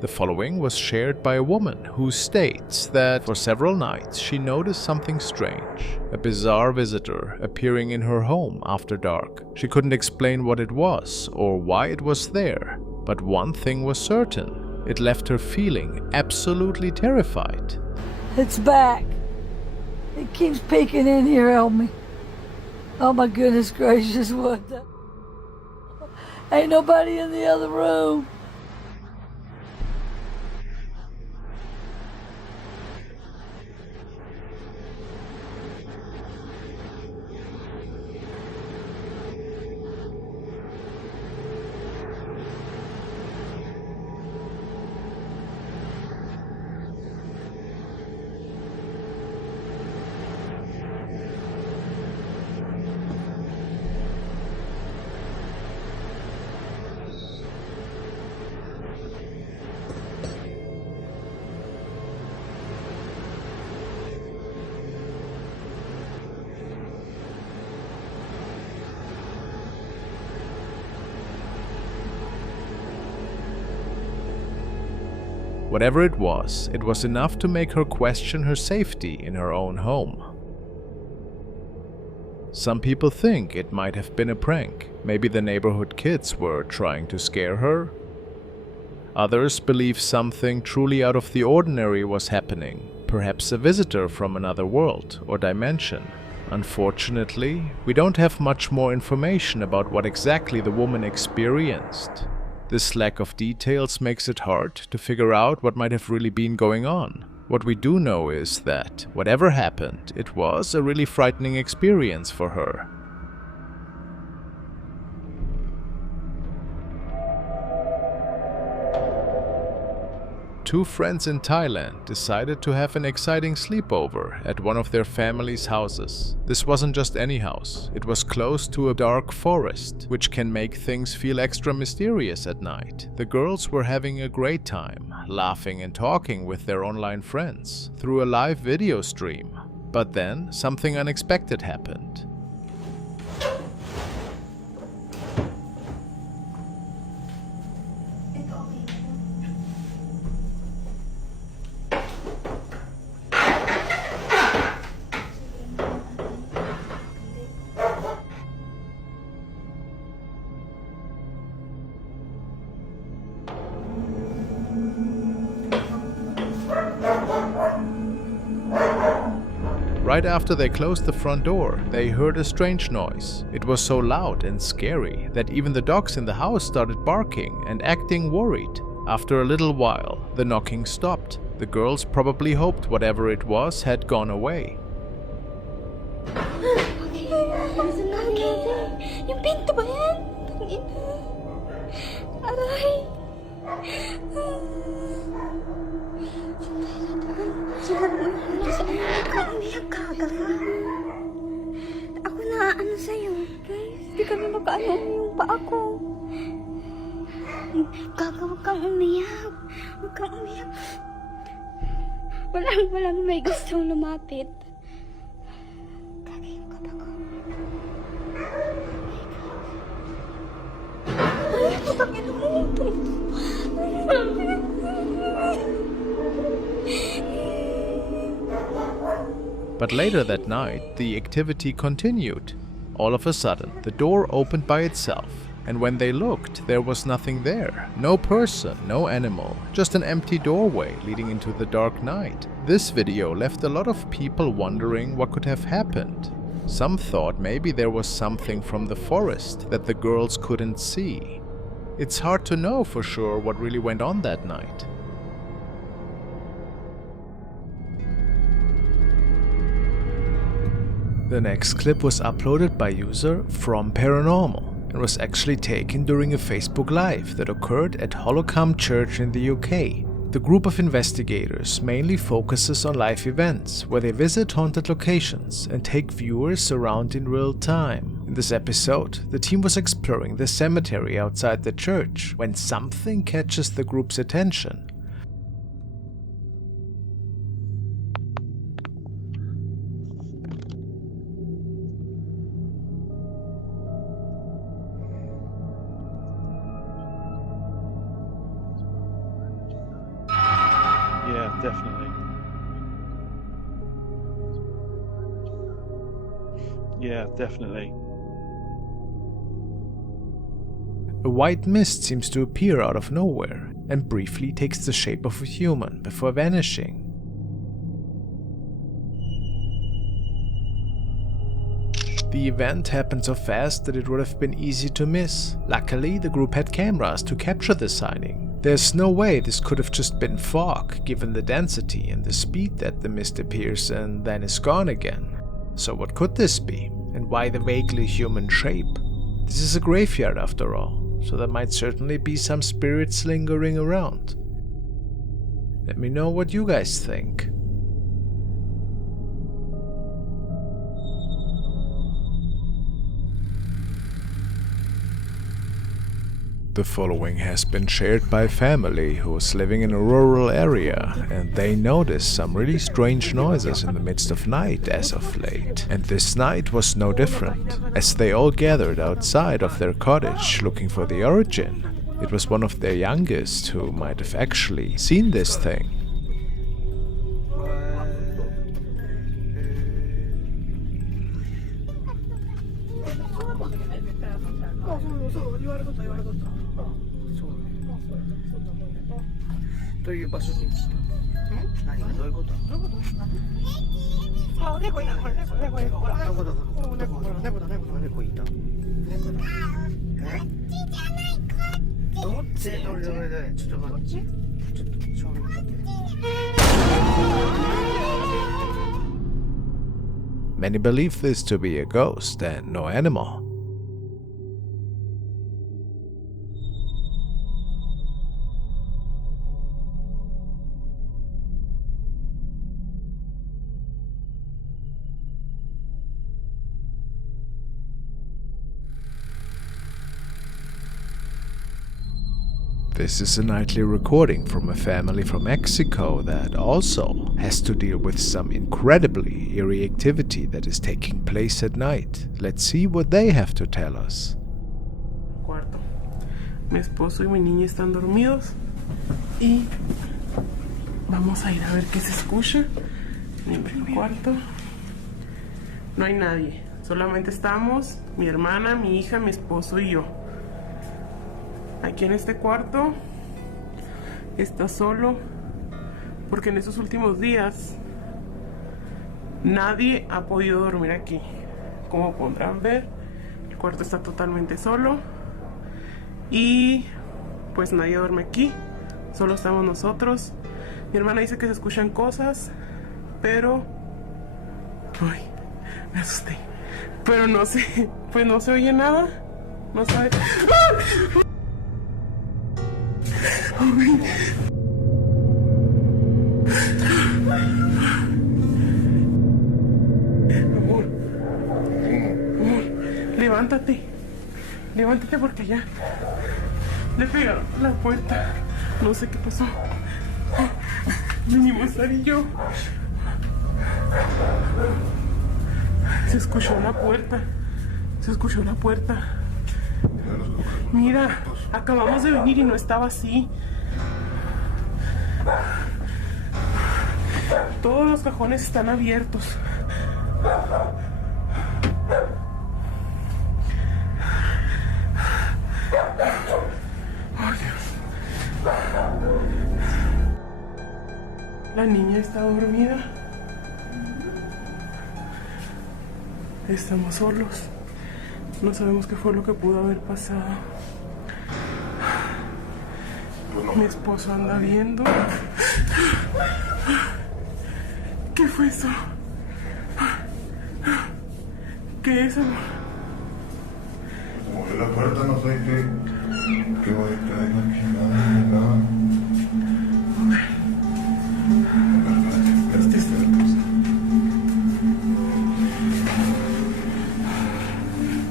The following was shared by a woman who states that for several nights she noticed something strange, a bizarre visitor appearing in her home after dark. She couldn't explain what it was or why it was there, but one thing was certain: it left her feeling absolutely terrified. It's back. It keeps peeking in here on me. Oh my goodness gracious, what the... Ain't nobody in the other room. Whatever it was enough to make her question her safety in her own home. Some people think it might have been a prank. Maybe the neighborhood kids were trying to scare her. Others believe something truly out of the ordinary was happening, perhaps a visitor from another world or dimension. Unfortunately, we don't have much more information about what exactly the woman experienced. This lack of details makes it hard to figure out what might have really been going on. What we do know is that, whatever happened, it was a really frightening experience for her. Two friends in Thailand decided to have an exciting sleepover at one of their family's houses. This wasn't just any house, it was close to a dark forest, which can make things feel extra mysterious at night. The girls were having a great time, laughing and talking with their online friends through a live video stream. But then, something unexpected happened. Right after they closed the front door, they heard a strange noise. It was so loud and scary that even the dogs in the house started barking and acting worried. After a little while, the knocking stopped. The girls probably hoped whatever it was had gone away. Yung pinto ba yan? Aray! Ako na ano sa'yo, guys. Di kami makaano yung paa ko. Huwag kang umiyak. Huwag kang umiyak. Walang may gustong lumapit. Kagay yung kaba ko. Ay, putangin mo. But later that night, the activity continued. All of a sudden, the door opened by itself, and when they looked, there was nothing there. No person, no animal, just an empty doorway leading into the dark night. This video left a lot of people wondering what could have happened. Some thought maybe there was something from the forest that the girls couldn't see. It's hard to know for sure what really went on that night. The next clip was uploaded by user FrostmareTV and was actually taken during a Facebook Live that occurred at Holocomb Church in the UK. The group of investigators mainly focuses on live events where they visit haunted locations and take viewers around in real time. In this episode, the team was exploring the cemetery outside the church when something catches the group's attention. definitely. Yeah, definitely. A white mist seems to appear out of nowhere and briefly takes the shape of a human before vanishing. The event happened so fast that it would have been easy to miss. Luckily, the group had cameras to capture the sighting. There's no way this could have just been fog, given the density and the speed that the mist appears and then is gone again. So what could this be? And why the vaguely human shape? This is a graveyard after all, so there might certainly be some spirits lingering around. Let me know what you guys think. The following has been shared by family who is living in a rural area, and they noticed some really strange noises in the midst of night as of late. And this night was no different, as they all gathered outside of their cottage looking for the origin. It was one of their youngest who might have actually seen this thing. Many believe this to be a ghost and no animal. This is a nightly recording from a family from Mexico that also has to deal with some incredibly eerie activity that is taking place at night. Let's see what they have to tell us. Cuarto. Mi esposo y mi niña están dormidos y vamos a ir a ver qué se escucha en el cuarto. No hay nadie, solamente estamos mi hermana, mi hija, mi esposo y yo. Aquí en este cuarto está solo porque en estos últimos días nadie ha podido dormir aquí. Como podrán ver, el cuarto está totalmente solo y pues nadie duerme aquí, solo estamos nosotros. Mi hermana dice que se escuchan cosas, pero ay, me asusté, pero no sé, pues no se oye nada, no sabe. ¡Ah! Amor, levántate, levántate porque ya le pegaron a la puerta, no sé qué pasó, vinimos Sara y yo, se escuchó la puerta, se escuchó la puerta. Mira, acabamos de venir y no estaba así. Todos los cajones están abiertos. Oh, Dios. La niña está dormida. Estamos solos. No sabemos qué fue lo que pudo haber pasado. Mi esposo anda viendo. ¿Qué fue eso? ¿Qué es, amor? Se movió la puerta, no sé qué voy a estar aquí, nada.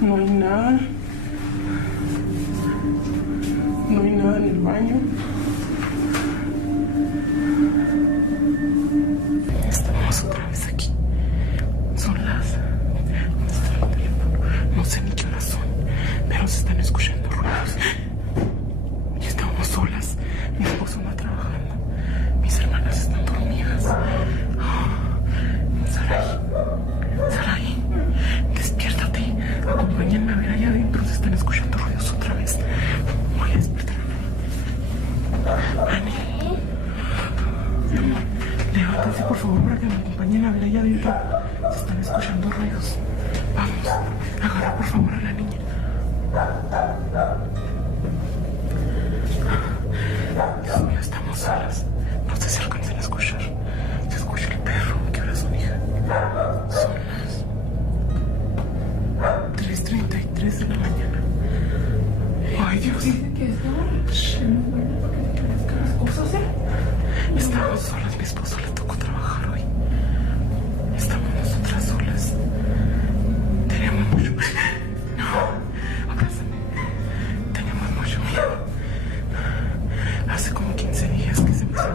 No hay nada. No hay nada en el baño. Estamos otra vez aquí. Son las... ¿Dónde está el teléfono? No sé ni qué horas son, pero se están escuchando ruidos. Y estamos solas. Mi esposo anda trabajando. Mis hermanas están dormidas. a ver allá adentro. Se están escuchando ruidos. Vamos, agarra por favor a la niña. Dios mío, estamos solas. No sé si alcancen a escuchar. Se escucha el perro. ¿Qué hora son, hija? Son las 3:33 de la mañana. Ay, Dios. Estamos solas, mi esposo le tocó trabajar hoy. Estamos nosotras solas. Tenemos mucho... No, abrázame. Tenemos mucho miedo. Hace como 15 días que se empezó.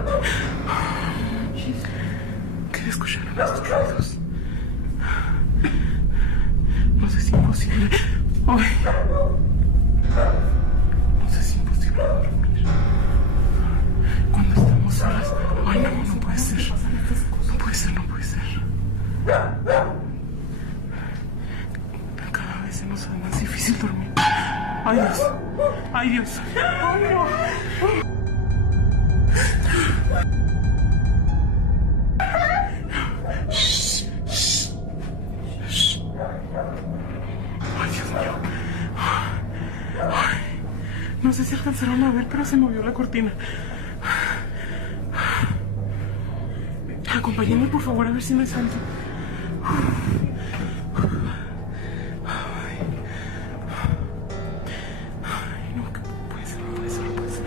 Que escucharon estos ruidos. Nos es imposible. Ay. Nos es imposible dormir. Cuando estamos solas. Ay, no, no puede ser. No puede ser, no puede ser. Cada vez se nos hace más difícil dormir. Ay, Dios. Ay, Dios. Ay, no. Shh, shh, shh. Ay, Dios mío. Ay, no sé si alcanzaron a ver, pero se movió la cortina. Acompáñenme, por favor, a ver si no es algo. Ay, no, que puede ser, no puede ser, no puede ser.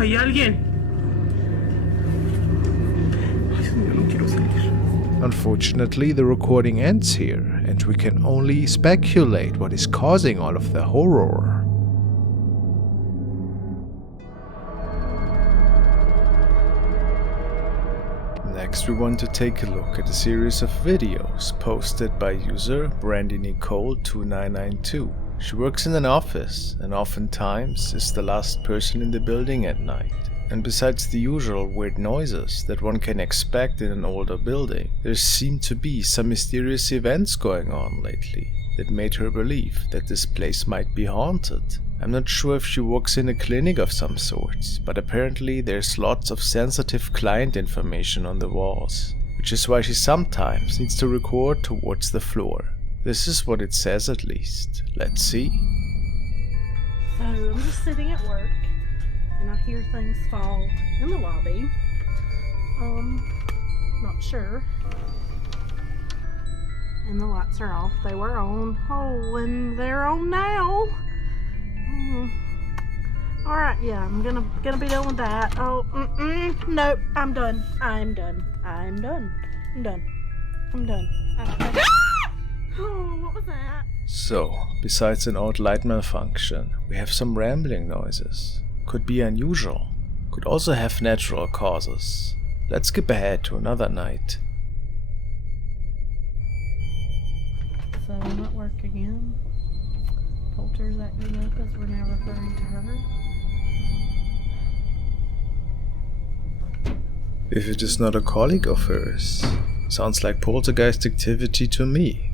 ¿Hay alguien? Ay, Dios mío, no quiero salir. Unfortunately, the recording ends here, and we can only speculate what is causing all of the horror. Next, we want to take a look at a series of videos posted by user BrandyNicole2992. She works in an office and oftentimes is the last person in the building at night. And besides the usual weird noises that one can expect in an older building, there seem to be some mysterious events going on lately that made her believe that this place might be haunted. I'm not sure if she works in a clinic of some sorts, but apparently there's lots of sensitive client information on the walls, which is why she sometimes needs to record towards the floor. This is what it says at least. Let's see. So I'm just sitting at work and I hear things fall in the lobby. Not sure. And the lights are off. They were on. Oh, and they're on now. Alright, yeah, I'm gonna be done with that. Oh, nope, I'm done. I'm done. Oh, what was that? So, besides an odd light malfunction, we have some rambling noises. Could be unusual. Could also have natural causes. Let's skip ahead to another night. So I'm at work again. Poulter's acting up as we're now referring to her. If it is not a colleague of hers, sounds like poltergeist activity to me.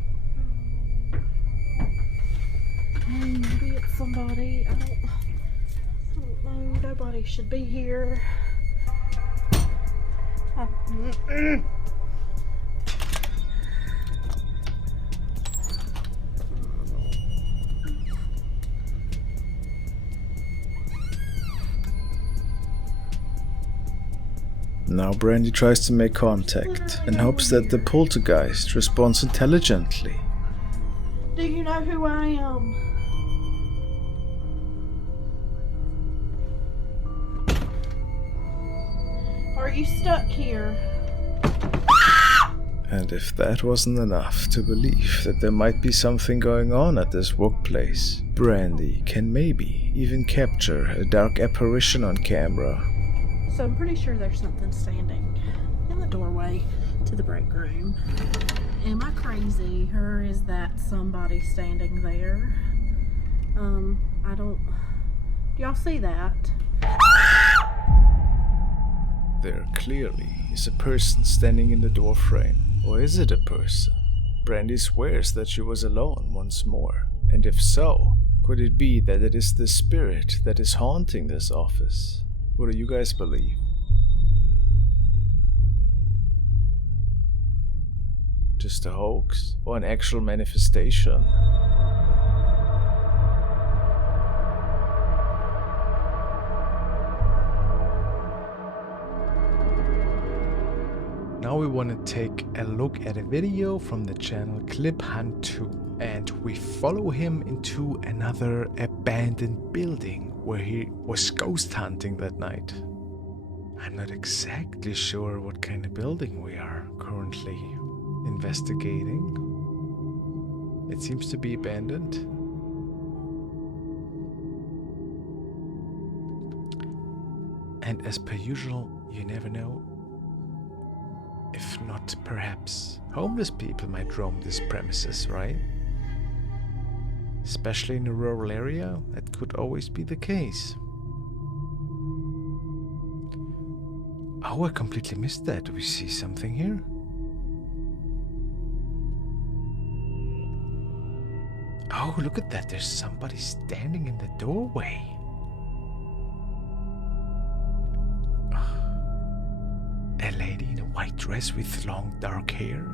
Maybe it's somebody. I don't know. Nobody should be here. Now Brandy tries to make contact and hopes that the poltergeist responds intelligently. Do you know who I am? Are you stuck here? And if that wasn't enough to believe that there might be something going on at this workplace, Brandy can maybe even capture a dark apparition on camera. So I'm pretty sure there's something standing in the doorway to the break room. Am I crazy, or is that somebody standing there? I don't Do y'all see that? There clearly is a person standing in the doorframe. Or is it a person? Brandy swears that she was alone once more. And if so, could it be that it is the spirit that is haunting this office? What do you guys believe? Just a hoax? Or an actual manifestation? Now we want to take a look at a video from the channel Clip Hunt 2, and we follow him into another abandoned building where he was ghost hunting that night. I'm not exactly sure what kind of building we are currently investigating. It seems to be abandoned. And as per usual, you never know. If not, perhaps homeless people might roam these premises, right? Especially in a rural area, that could always be the case. Oh, I completely missed that. Do we see something here? Oh, look at that. There's somebody standing in the doorway. A lady in a white dress with long dark hair.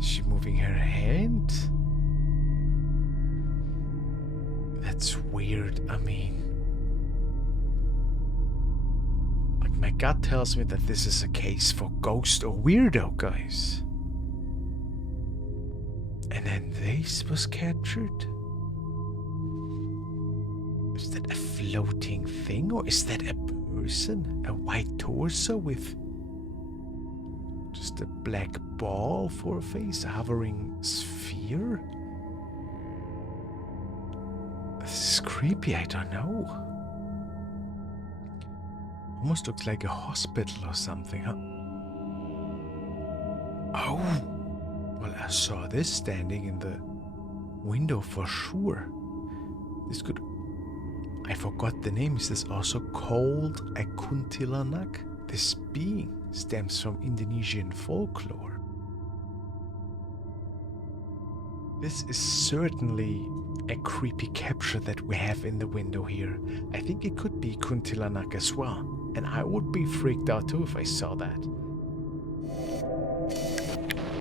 Is she moving her hand? That's weird. I mean, like, my gut tells me that this is a case for ghost or weirdo, guys. And then this was captured. Is that a floating thing, or is that a person? A white torso with just a black ball for a face, a hovering sphere? This is creepy, I don't know. Almost looks like a hospital or something, huh? Oh! Well, I saw this standing in the window for sure. This could... I forgot the name. Is this also called a kuntilanak? This being stems from Indonesian folklore. This is certainly a creepy capture that we have in the window here. I think it could be kuntilanak as well. And I would be freaked out too if I saw that.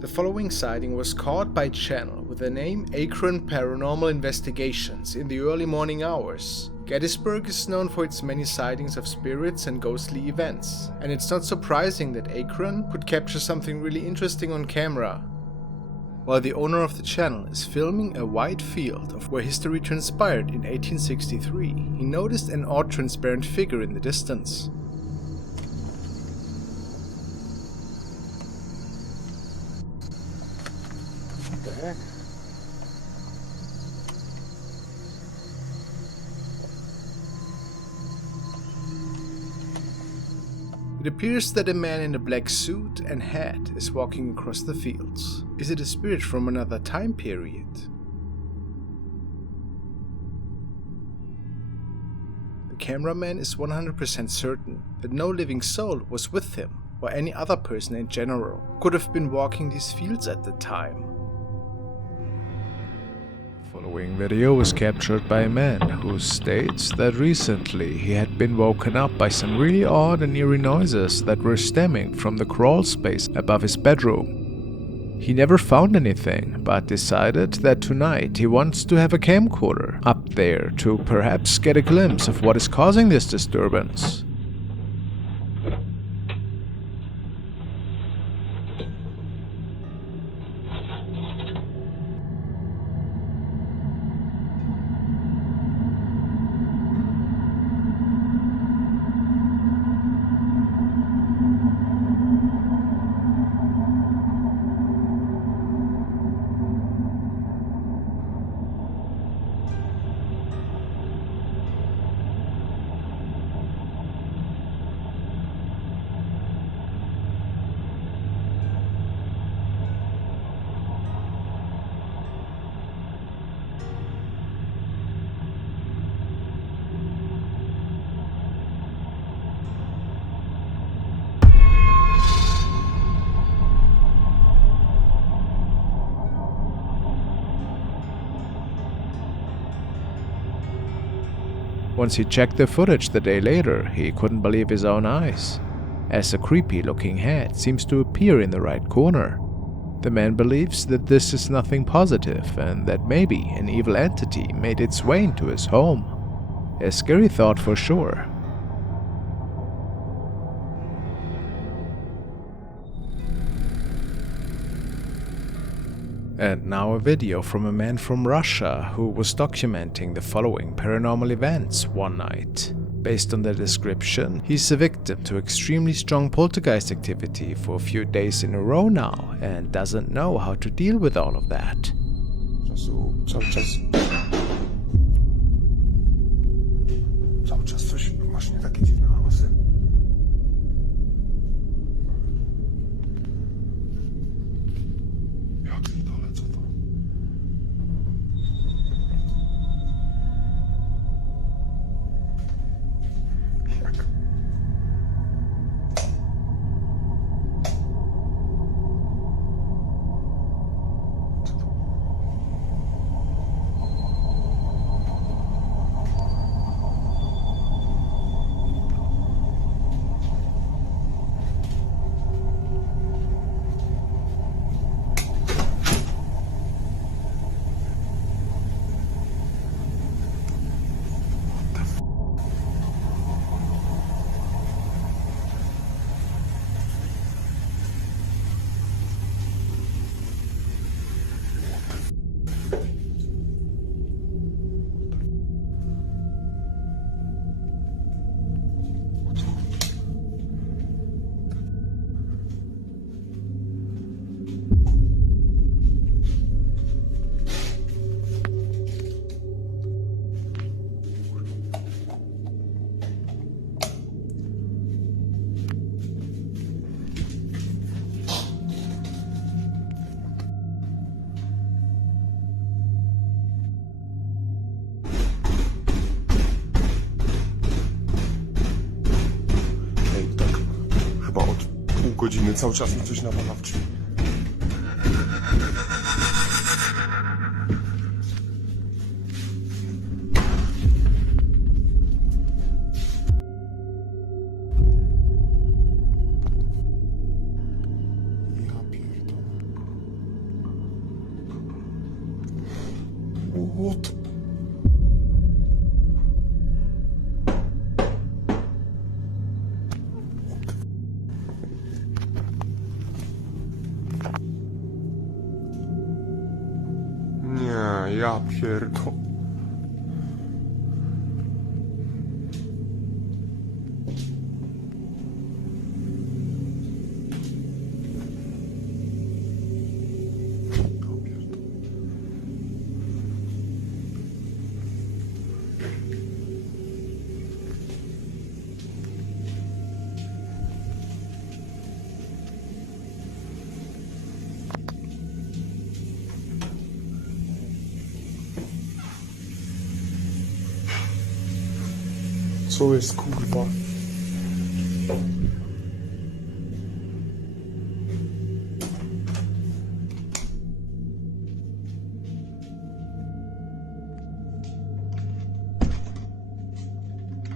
The following sighting was caught by channel with the name Akron Paranormal Investigations in the early morning hours. Gettysburg is known for its many sightings of spirits and ghostly events, and it's not surprising that Akron could capture something really interesting on camera. While the owner of the channel is filming a wide field of where history transpired in 1863, he noticed an odd transparent figure in the distance. What the heck? It appears that a man in a black suit and hat is walking across the fields. Is it a spirit from another time period? The cameraman is 100% certain that no living soul was with him, or any other person in general could have been walking these fields at the time. The following video was captured by a man who states that recently he had been woken up by some really odd and eerie noises that were stemming from the crawl space above his bedroom. He never found anything, but decided that tonight he wants to have a camcorder up there to perhaps get a glimpse of what is causing this disturbance. Once he checked the footage the day later, he couldn't believe his own eyes, as a creepy-looking head seems to appear in the right corner. The man believes that this is nothing positive and that maybe an evil entity made its way into his home. A scary thought for sure. And now a video from a man from Russia who was documenting the following paranormal events one night. Based on the description, he's a victim to extremely strong poltergeist activity for a few days in a row now and doesn't know how to deal with all of that. Cały czas coś masz nie takie dziwne hałasy. Ja pierdolę, co to? Jak? Godziny cały czas mi coś nawala w drzwi. Ja pierdolę. What? Nie, ja pierdolę. Co jest, kurwa?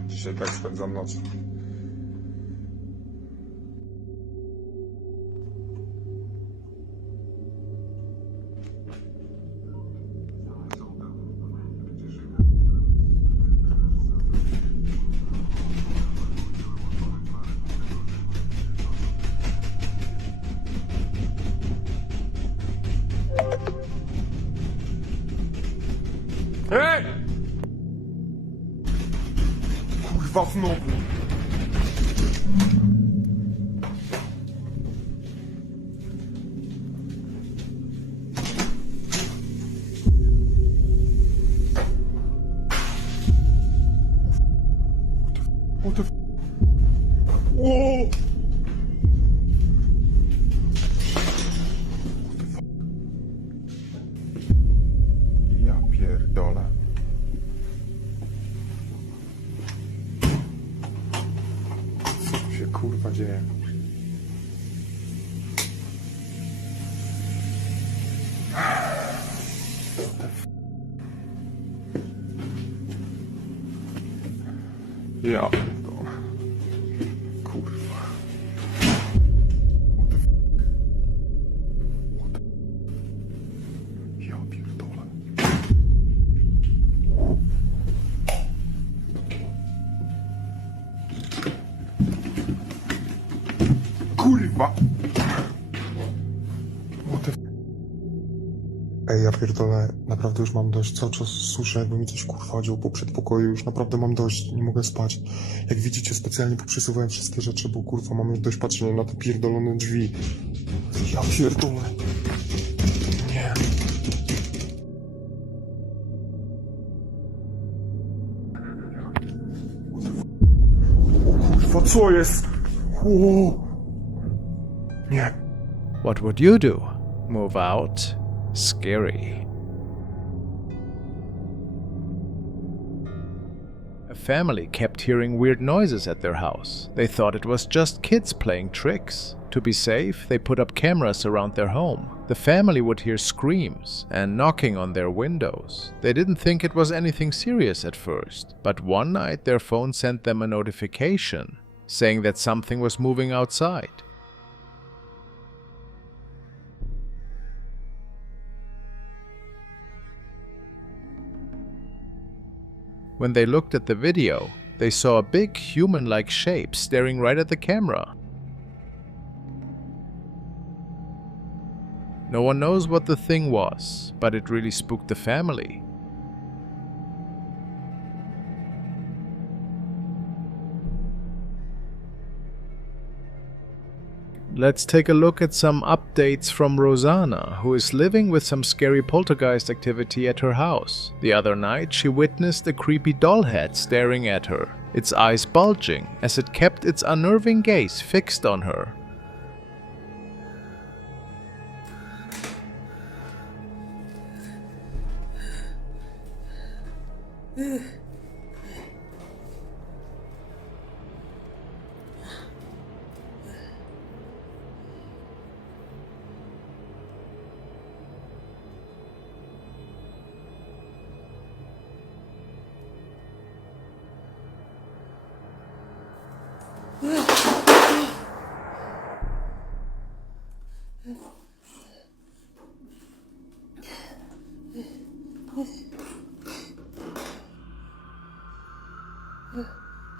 Dzisiaj tak spędzam noc. Hej! Kurwa, znowu. What the f... Whoa! Ja pierdolę. Ja pierdolę. Kurwa. Ja pierdolę. Kurwa! Ej, ja pierdolę, naprawdę już mam dość. Cały czas słyszę, jakby mi coś kurwa działo po przedpokoju. Już naprawdę mam dość, nie mogę spać. Jak widzicie, specjalnie poprzesuwałem wszystkie rzeczy, bo kurwa mam już dość patrzenia na te pierdolone drzwi. Ja pierdolę. Nie. O kurwa, co jest? O. Nie. What would you do? Move out? Scary. A family kept hearing weird noises at their house. They thought it was just kids playing tricks. To be safe, they put up cameras around their home. The family would hear screams and knocking on their windows. They didn't think it was anything serious at first, but one night their phone sent them a notification saying that something was moving outside. When they looked at the video, they saw a big human-like shape staring right at the camera. No one knows what the thing was, but it really spooked the family. Let's take a look at some updates from Rosanna, who is living with some scary poltergeist activity at her house. The other night, she witnessed a creepy doll head staring at her, its eyes bulging as it kept its unnerving gaze fixed on her.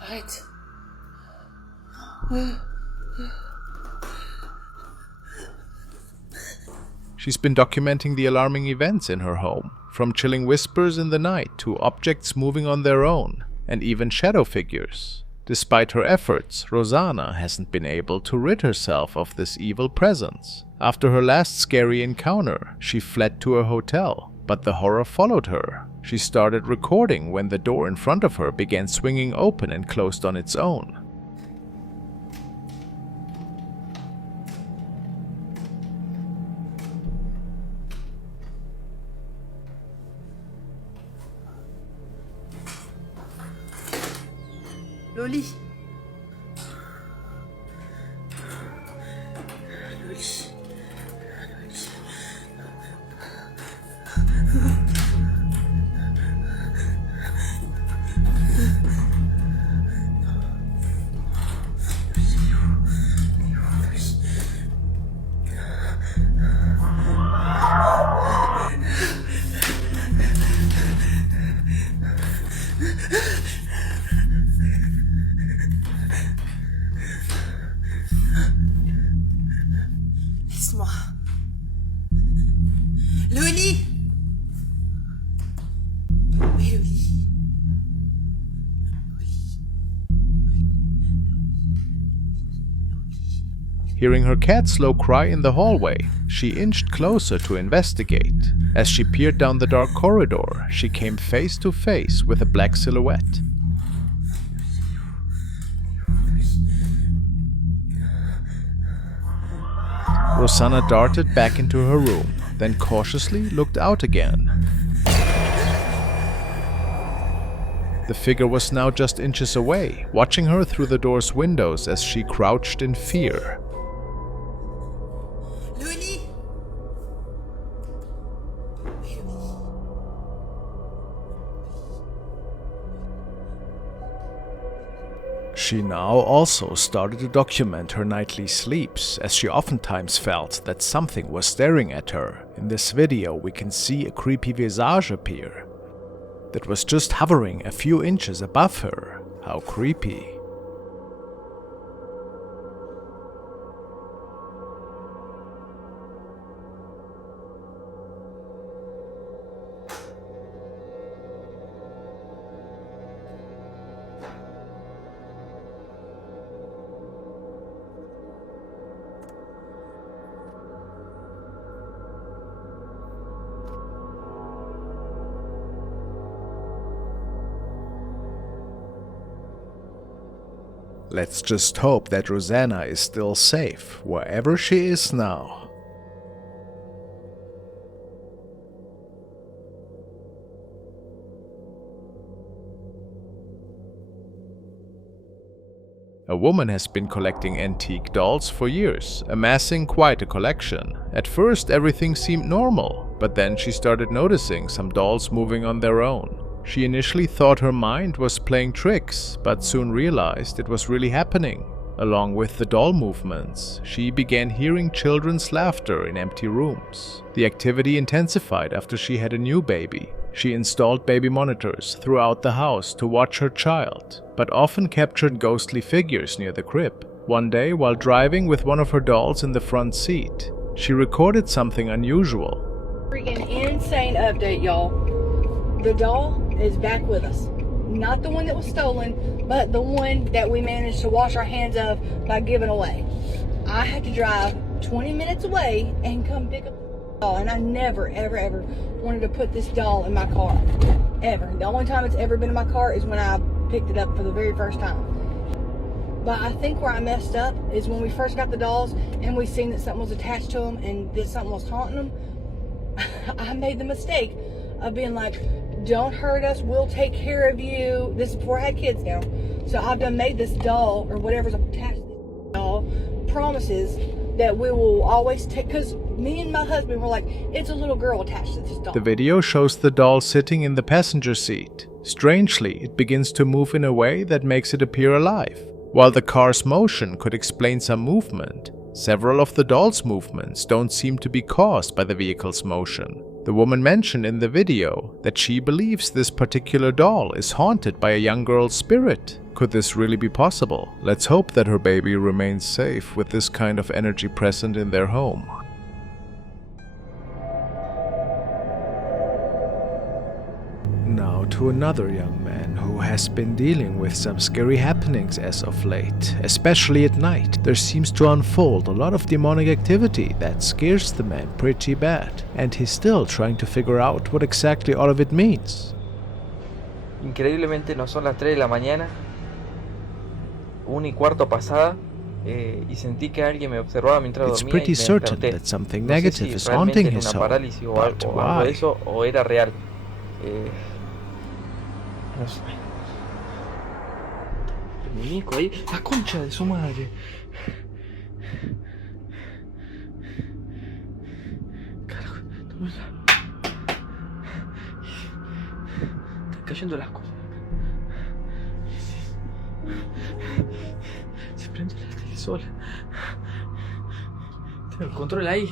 Right. She's been documenting the alarming events in her home, from chilling whispers in the night to objects moving on their own, and even shadow figures. Despite her efforts, Rosanna hasn't been able to rid herself of this evil presence. After her last scary encounter, she fled to a hotel, but the horror followed her. She started recording when the door in front of her began swinging open and closed on its own. Loli. Laisse-moi. Loli. Oui, Loli. Hearing her cat slow cry in the hallway, she inched closer to investigate. As she peered down the dark corridor, she came face to face with a black silhouette. Rosanna darted back into her room, then cautiously looked out again. The figure was now just inches away, watching her through the door's windows as she crouched in fear. Loli. She now also started to document her nightly sleeps, as she oftentimes felt that something was staring at her. In this video we can see a creepy visage appear that was just hovering a few inches above her. How creepy. Let's just hope that Rosanna is still safe, wherever she is now. A woman has been collecting antique dolls for years, amassing quite a collection. At first everything seemed normal, but then she started noticing some dolls moving on their own. She initially thought her mind was playing tricks, but soon realized it was really happening. Along with the doll movements, she began hearing children's laughter in empty rooms. The activity intensified after she had a new baby. She installed baby monitors throughout the house to watch her child, but often captured ghostly figures near the crib. One day, while driving with one of her dolls in the front seat, she recorded something unusual. Freaking insane update, y'all. The doll is back with us. Not the one that was stolen, but the one that we managed to wash our hands of by giving away. I had to drive 20 minutes away and come pick up the doll, and I never, ever, ever wanted to put this doll in my car. Ever. The only time it's ever been in my car is when I picked it up for the very first time. But I think where I messed up is when we first got the dolls and we seen that something was attached to them and that something was haunting them. I made the mistake of being like, don't hurt us, we'll take care of you. This is before I had kids now. So I've done made this doll, or whatever's attached to this doll, promises that we will always take, because me and my husband were like, it's a little girl attached to this doll. The video shows the doll sitting in the passenger seat. Strangely, it begins to move in a way that makes it appear alive. While the car's motion could explain some movement, several of the doll's movements don't seem to be caused by the vehicle's motion. The woman mentioned in the video that she believes this particular doll is haunted by a young girl's spirit. Could this really be possible? Let's hope that her baby remains safe with this kind of energy present in their home. Now to another young man who has been dealing with some scary happenings as of late. Especially at night, there seems to unfold a lot of demonic activity that scares the man pretty bad, and he's still trying to figure out what exactly all of it means. Increíblemente no son las 3 de la mañana, 1:15 pasada, y sentí que alguien me observaba mientras It's dormía pretty y me certain desperté. that something No sé negative si is realmente haunting era his una home, parálisis o but algo de why? eso, o era real. No sé. El muñeco ahí, la concha de su madre. Carajo, están cayendo las cosas. Se prende la tele sola. Tengo el control ahí.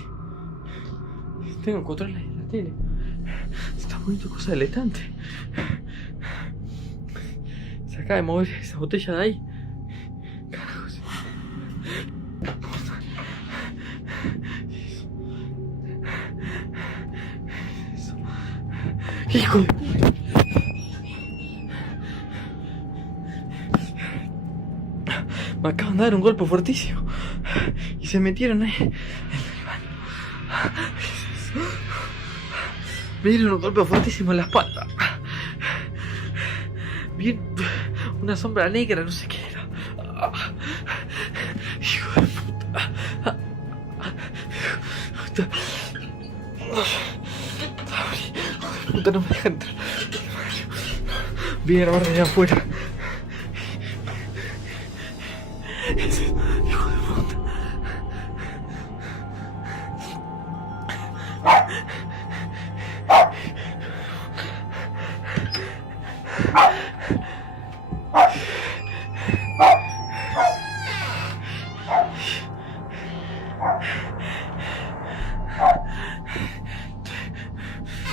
Tengo el control ahí en la tele. Se está moviendo cosas del estante. Se acaba de mover esa botella de ahí. Carajos. Eso. Hijo de... Me acaban de dar un golpe fuertísimo. Y se metieron ahí en el baño. Me dieron un golpe fuertísimo en la espalda. Bien, una sombra negra, no sé qué era. Hijo de puta. Hijo de puta, no me deja entrar. Viene ahora de afuera. Hijo de puta.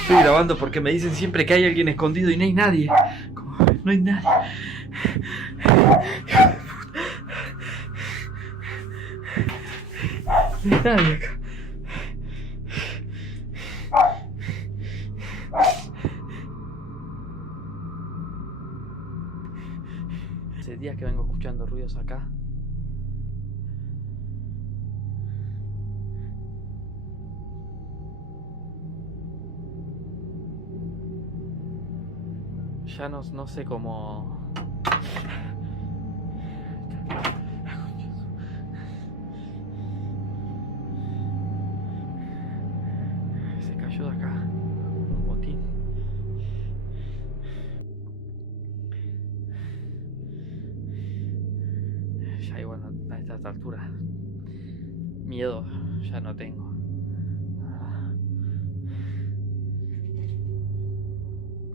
Estoy grabando porque me dicen siempre que hay alguien escondido y no hay nadie. Como, no hay nadie. No hay nadie acá. Hace días que vengo escuchando ruidos acá. Ya no sé cómo... Se cayó de acá un botín. Ya igual a estas alturas miedo ya no tengo.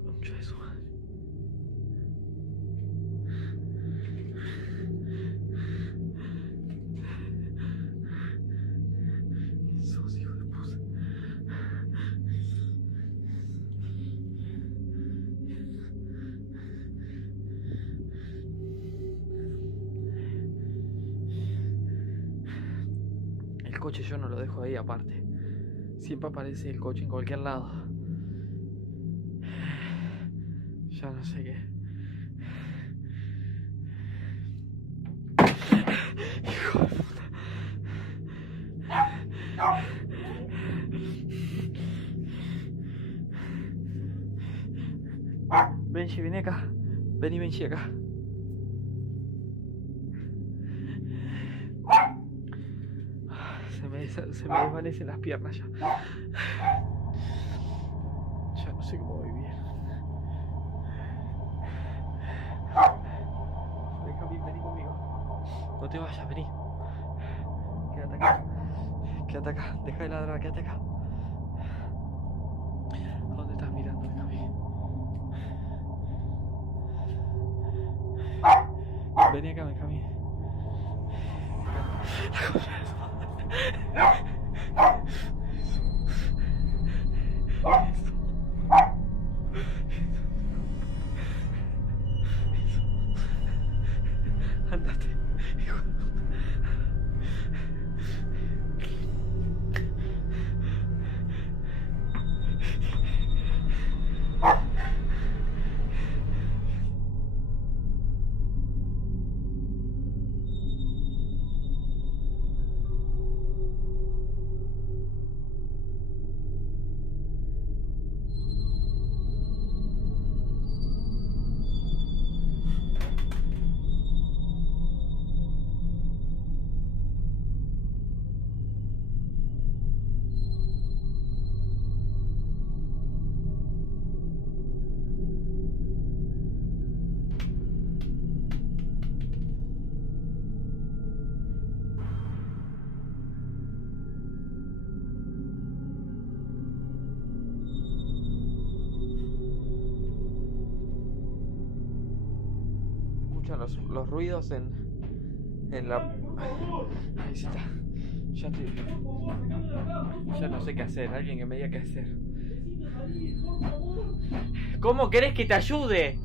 Concha de su madre. Esos hijos de puta. El coche yo no lo dejo ahí aparte. Siempre aparece el coche en cualquier lado. Ya no sé qué. Hijo de puta. Benji, vení acá. Vení, Benji, acá. Se me desvanecen las piernas ya. Ya no sé cómo vivir. Vení conmigo. No te vayas, vení. Quédate acá. Quédate acá. Deja de ladrar, quédate acá. ¿A dónde estás mirando, Cami? Vení acá, Cami. Andate, hijo de puta. Los ruidos en la... Ahí sí está. Ya no sé qué hacer. Alguien que me diga qué hacer. ¿Cómo querés que te ayude?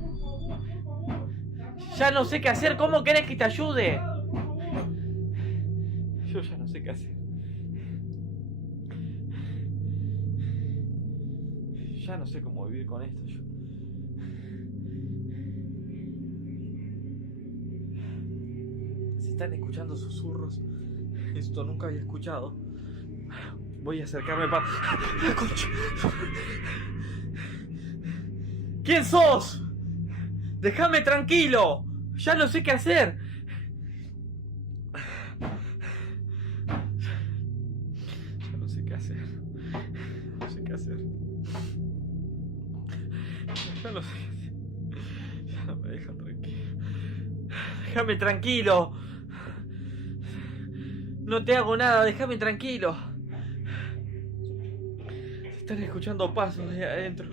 Ya no sé qué hacer. ¿Cómo querés que te ayude? Yo ya no sé qué hacer. Ya no sé cómo vivir con esto. Se están escuchando susurros. Esto nunca había escuchado. Voy a acercarme para... ¿Quién sos? ¡Déjame tranquilo! Ya no sé qué hacer. Ya no sé qué hacer. No sé qué hacer. Ya no sé qué hacer. Ya no me dejan tranquilo. Déjame tranquilo. No te hago nada, déjame tranquilo. Se están escuchando pasos de adentro.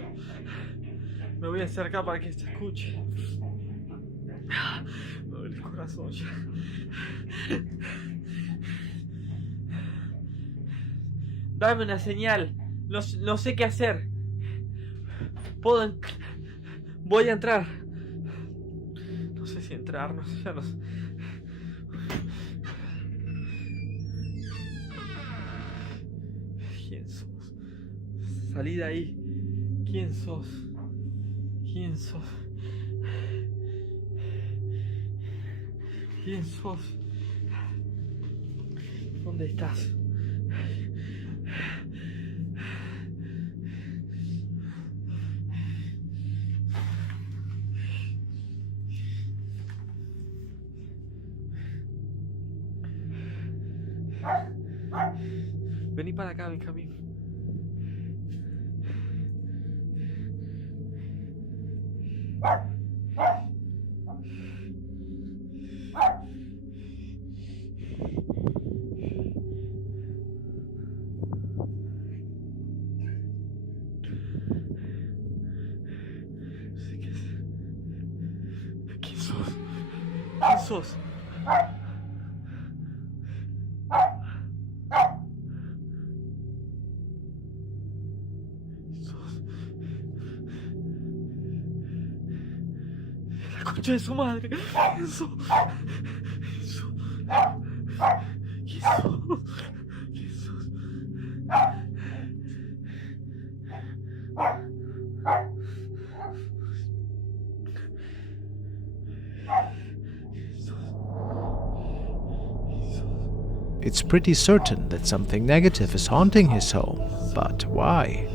Me voy a acercar para que se escuche. Me duele el corazón ya. Dame una señal. No sé qué hacer. Voy a entrar. No sé si entrar, no sé, ya no sé. ¿Quién sos? Salí de ahí. ¿Quién sos? ¿Quién sos? ¿Quién sos? ¿Dónde estás? Vení para acá, Benjamín. ¿Quién sos? ¿Quién sos? La concha de su madre. ¿Quién sos? ¿Quién sos? ¿Quién sos? ¿Quién sos? It's pretty certain that something negative is haunting his home, but why?